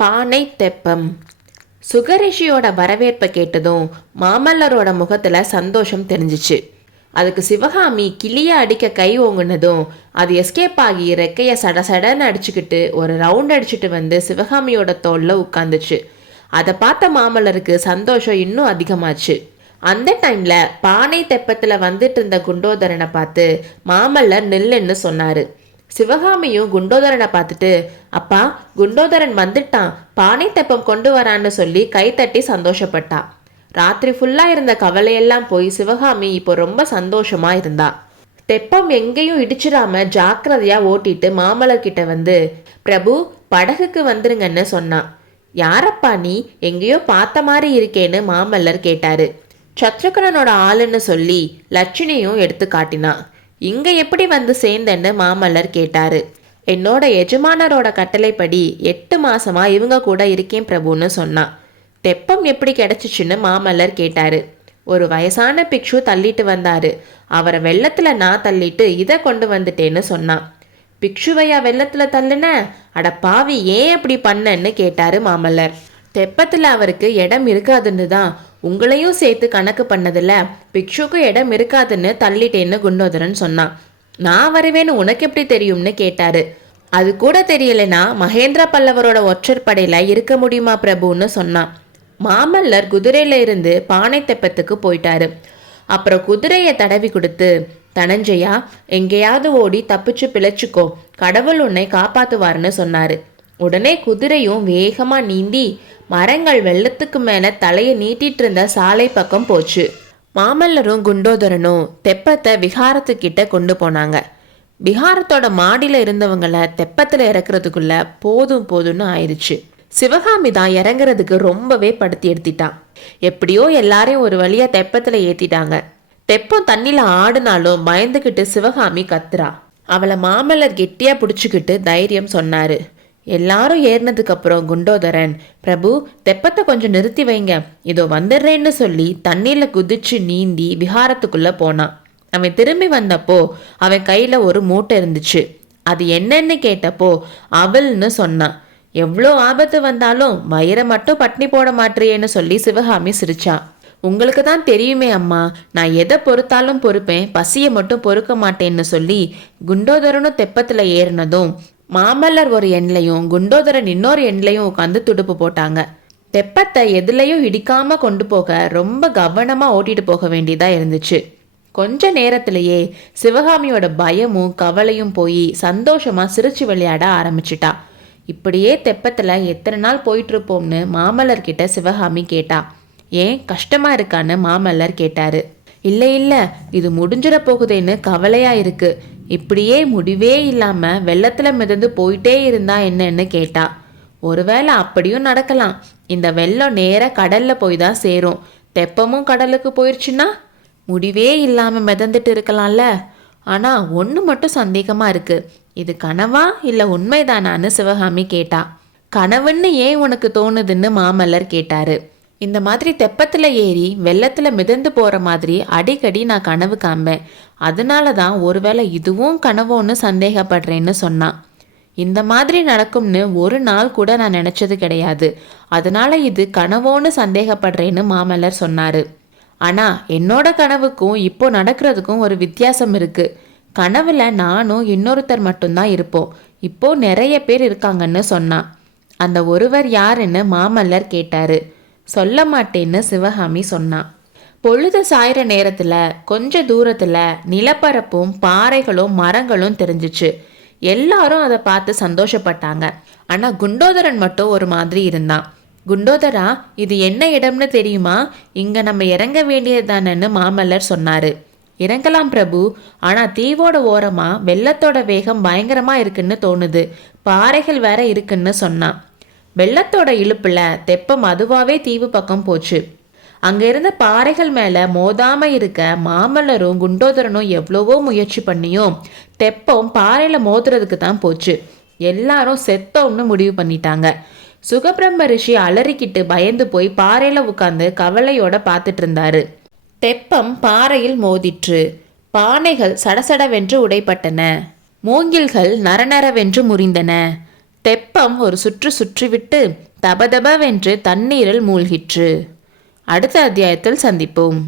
பானை தெப்பம். சுகரிஷியோட வரவேற்பை கேட்டதும் மாமல்லரோட முகத்துல சந்தோஷம் தெரிஞ்சிச்சு. அதுக்கு சிவகாமி கிளிய அடிக்க கை ஓங்குனதும் அது எஸ்கேப் ஆகி ரெக்கைய சடசடன்னு அடிச்சுக்கிட்டு ஒரு ரவுண்ட் அடிச்சுட்டு வந்து சிவகாமியோட தோல்ல உட்காந்துச்சு. அதை பார்த்த மாமல்லருக்கு சந்தோஷம் இன்னும் அதிகமாச்சு. அந்த டைம்ல பானை தெப்பத்துல வந்துட்டு இருந்த குண்டோதரனை பார்த்து மாமல்லர் நில்லுன்னு சொன்னாரு. சிவகாமியும் குண்டோதரனை பார்த்துட்டு, அப்பா குண்டோதரன் வந்துட்டான், பானை தெப்பம் கொண்டு வரான்னு சொல்லி கைத்தட்டி சந்தோஷப்பட்டா. ராத்திரி ஃபுல்லா இருந்த கவலையெல்லாம் போய் சிவகாமி இப்போ ரொம்ப சந்தோஷமா இருந்தா. தெப்பம் எங்கேயும் இடிச்சிடாம ஜாக்கிரதையா ஓட்டிட்டு மாமல்லர்கிட்ட வந்து, பிரபு படகுக்கு வந்துருங்கன்னு சொன்னான். யாரப்பா நீ, எங்கேயோ பார்த்த மாதிரி இருக்கேன்னு மாமல்லர் கேட்டாரு. சத்ருகனோட ஆளுன்னு சொல்லி லட்சுமியும் எடுத்து காட்டினான். இங்க எப்படி வந்து சேர்ந்தேன்னு மாமல்லர் கேட்டாரு. என்னோட எஜமானரோட கட்டளைப்படி 8 மாசமா இவங்க கூட இருக்கேன் பிரபுன்னு சொன்னான். தெப்பம் எப்படி கிடைச்சிச்சுன்னு மாமல்லர் கேட்டாரு. ஒரு வயசான பிக்ஷு தள்ளிட்டு வந்தாரு, அவரை வெள்ளத்துல நான் தள்ளிட்டு இதை கொண்டு வந்துட்டேன்னு சொன்னான். பிக்ஷுவையா வெள்ளத்துல தள்ளுன? அட பாவி, ஏன் அப்படி பண்ணன்னு கேட்டாரு மாமல்லர். தெப்பத்துல அவருக்கு இடம் இருக்காதுன்னு தான் உங்களையும் சேர்த்து கணக்கு பண்ணதில்ல, பிக்ஷுக்கு இடம் இருக்காதுன்னு தள்ளிட்டேன்னு குண்டோதரன் சொன்னான். நான் வருவேன்னு உனக்கு எப்படி தெரியும்னு கேட்டாரு. அது கூட தெரியலனா மகேந்திர பல்லவரோட ஒற்றற்படையில இருக்க முடியுமா பிரபுன்னு சொன்னான். மாமல்லர் குதிரையில இருந்து பானை தெப்பத்துக்கு போயிட்டாரு. அப்புறம் குதிரையை தடவி கொடுத்து, தனஞ்சயா எங்கேயாவது ஓடி தப்பிச்சு பிழைச்சுக்கோ, கடவுள் உன்னை காப்பாத்துவார்னு சொன்னாரு. உடனே குதிரையும் வேகமா நீந்தி மரங்கள் வெள்ளத்துக்கு மேல தலையை நீட்டிட்டு இருந்த சாலை பக்கம் போச்சு. மாமல்லரும் குண்டோதரனும் தெப்பத்தை விஹாரத்துக்கிட்ட கொண்டு போனாங்க. விஹாரத்தோட மாடியில இருந்தவங்களை தெப்பத்துல இறக்குறதுக்குள்ள போதும் போதும்னு ஆயிடுச்சு. சிவகாமி தான் இறங்குறதுக்கு ரொம்பவே படுத்தி எடுத்திட்டான். எப்படியோ எல்லாரையும் ஒரு வழியா தெப்பத்துல ஏத்திட்டாங்க. தெப்பம் தண்ணில ஆடுனாலும் பயந்துகிட்டு சிவகாமி கத்துறா. அவளை மாமல்லர் கெட்டியா பிடிச்சுக்கிட்டு தைரியம் சொன்னாரு. எல்லாரும் ஏறினதுக்கு அப்புறம் குண்டோதரன், பிரபு தெப்பத்தை கொஞ்சம் நிறுத்தி வைங்க, இதோ வந்துடுறேன்னு சொல்லி தண்ணியில குதிச்சு நீந்தி விஹாரத்துக்குள்ள போனான். அவன் திரும்பி வந்தப்போ அவன் கையில ஒரு மூட்டை இருந்துச்சு. அது என்னன்னு கேட்டப்போ அவள்னு சொன்னான். எவ்வளோ ஆபத்து வந்தாலும் வயிறை மட்டும் பட்னி போட மாட்டேன்னு சொல்லி சிவகாமி சிரிச்சா. உங்களுக்கு தான் தெரியுமே அம்மா, நான் எதை பொறுத்தாலும் பொறுப்பேன், பசியை மட்டும் பொறுக்க மாட்டேன்னு சொல்லி குண்டோதரனும் தெப்பத்துல ஏறினதும் மாமல்லர் ஒரு எண்லையும் குண்டோதரன் இன்னொரு எண்லையும் உட்காந்து துடுப்பு போட்டாங்க. தெப்பத்தை எதுலையும் இடிக்காம கொண்டு போக ரொம்ப கவனமா ஓட்டிட்டு போக வேண்டியதா இருந்துச்சு. கொஞ்ச நேரத்திலேயே சிவகாமியோட பயமும் கவலையும் போய் சந்தோஷமா சிரிச்சு விளையாட ஆரம்பிச்சிட்டா. இப்படியே தெப்பத்துல எத்தனை நாள் போயிட்டு இருப்போம்னு மாமல்லர் கிட்ட சிவகாமி கேட்டா. ஏன் கஷ்டமா இருக்கான்னு மாமல்லர் கேட்டாரு. இல்லை இல்லை, இது முடிஞ்சிட போகுதேன்னு கவலையா இருக்கு, இப்படியே முடிவே இல்லாம வெள்ளத்துல மிதந்து போயிட்டே இருந்தா என்னன்னு கேட்டா. ஒருவேளை அப்படியும் நடக்கலாம், இந்த வெள்ளம் நேர கடல்ல போய் தான் சேரும், தெப்பமும் கடலுக்கு போயிடுச்சுன்னா முடிவே இல்லாம மிதந்துட்டு இருக்கலாம்ல. ஆனா ஒன்று மட்டும் சந்தேகமா இருக்கு, இது கனவா இல்லை உண்மைதானான்னு சிவகாமி கேட்டா. கனவுன்னு ஏன் உனக்கு தோணுதுன்னு மாமல்லர் கேட்டாரு. இந்த மாதிரி தெப்பத்துல ஏறி வெள்ளத்துல மிதந்து போற மாதிரி அடிக்கடி நான் கனவு காண்பேன், அதனால தான் ஒருவேளை இதுவும் கனவோன்னு சந்தேகப்படுறேன்னு சொன்னான். இந்த மாதிரி நடக்கும்னு ஒரு நாள் கூட நான் நினைச்சது கிடையாது, அதனால இது கனவோன்னு சந்தேகப்படுறேன்னு மாமல்லர் சொன்னாரு. ஆனா என்னோட கனவுக்கும் இப்போ நடக்கிறதுக்கும் ஒரு வித்தியாசம் இருக்கு. கனவுல நானும் இன்னொருத்தர் மட்டும்தான் இருப்போம், இப்போ நிறைய பேர் இருக்காங்கன்னு சொன்னான். அந்த ஒருவர் யாருன்னு மாமல்லர் கேட்டாரு. சொல்ல மாட்டேன்னு சிவகாமி சொன்னான். பொழுது சாயிற நேரத்துல கொஞ்ச தூரத்துல நிலப்பரப்பும் பாறைகளும் மரங்களும் தெரிஞ்சிச்சு. எல்லாரும் அதை பார்த்து சந்தோஷப்பட்டாங்க. ஆனா குண்டோதரன் மட்டும் ஒரு மாதிரி இருந்தான். குண்டோதரா, இது என்ன இடம்னு தெரியுமா, இங்க நம்ம இறங்க வேண்டியதுதானன்னு மாமல்லர் சொன்னாரு. இறங்கலாம் பிரபு, ஆனா தீவோட ஓரமா வெள்ளத்தோட வேகம் பயங்கரமா இருக்குன்னு தோணுது, பாறைகள் வேற இருக்குன்னு சொன்னான். வெள்ளத்தோட இழுப்புல தெப்பம் அதுவாவே தீவு பக்கம் போச்சு. அங்க இருந்த பாறைகள் மேல மோதாம இருக்க மாமல்லரும் குண்டோதரனும் எவ்வளவோ முயற்சி பண்ணியும் தெப்பம் பாறையில மோதுறதுக்கு தான் போச்சு. எல்லாரும் செத்தோம்னு முடிவு பண்ணிட்டாங்க. சுகபிரம்ம ரிஷி அலறிக்கிட்டு பயந்து போய் பாறையில உட்கார்ந்து கவலையோட பார்த்துட்டு இருந்தாரு. தெப்பம் பாறையில் மோதிற்று. பானைகள் சடசடவென்று உடைப்பட்டன. மூங்கில்கள் நரநரவென்று முறிந்தன. தெப்பம் ஒரு சுற்று சுற்றிவிட்டு தபதபவென்று தண்ணீரில் மூழ்கிற்று. அடுத்த அத்தியாயத்தில் சந்திப்போம்.